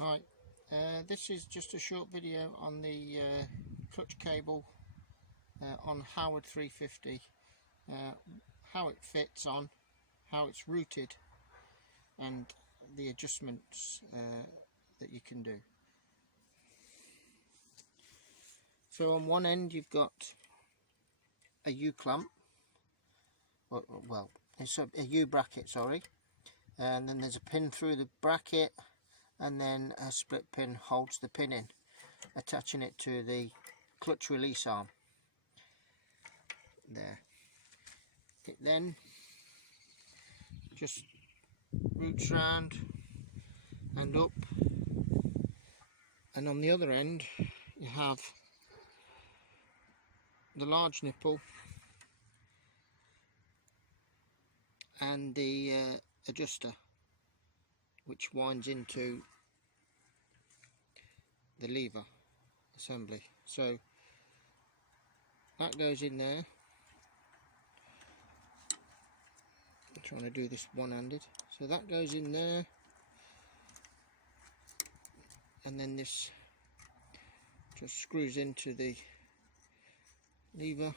Right, this is just a short video on the clutch cable on Howard 350, how it fits on, how it's routed, and the adjustments that you can do. So on one end you've got a U-clamp, well it's a U-bracket, sorry, and then there's a pin through the bracket, and then a split pin holds the pin in, attaching it to the clutch release arm there. It then just routes round and up, and on the other end you have the large nipple and the adjuster, which winds into the lever assembly. So that goes in there. I'm trying to do this one-handed. So that goes in there, and then this just screws into the lever.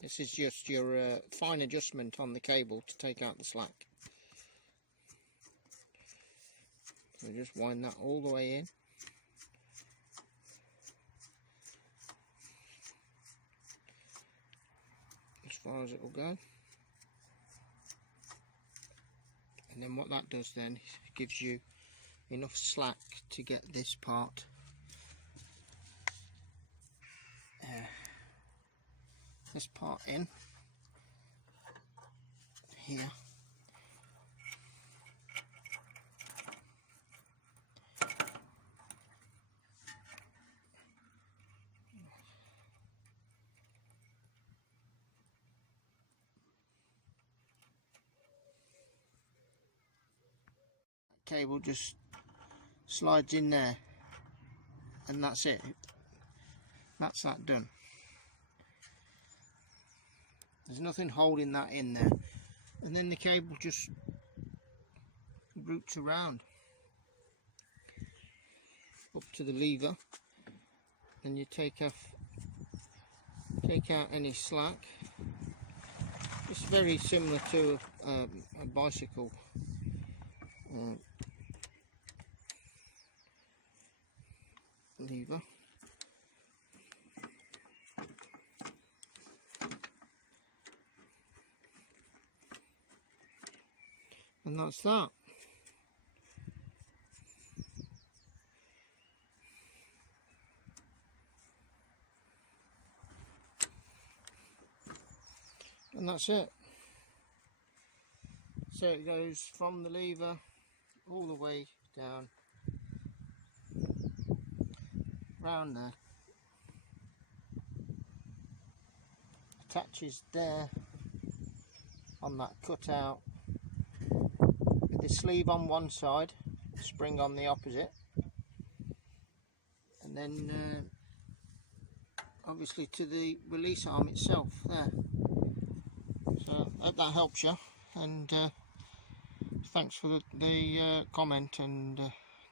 This is just your fine adjustment on the cable to take out the slack. So just wind that all the way in. As far as it will go. And then what that does then gives you enough slack to get this part in here. Cable just slides in there, and that's it. That's that done. There's nothing holding that in there, and then the cable just routes around up to the lever, and you take out any slack. It's very similar to a bicycle lever. And that's that. And that's it. So it goes from the lever all the way down round there, attaches there on that cutout with the sleeve on one side, spring on the opposite, and then obviously to the release arm itself there. So I hope that helps you, and thanks for the comment, and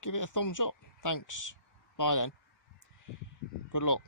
give it a thumbs up. Thanks. Bye then. Good luck.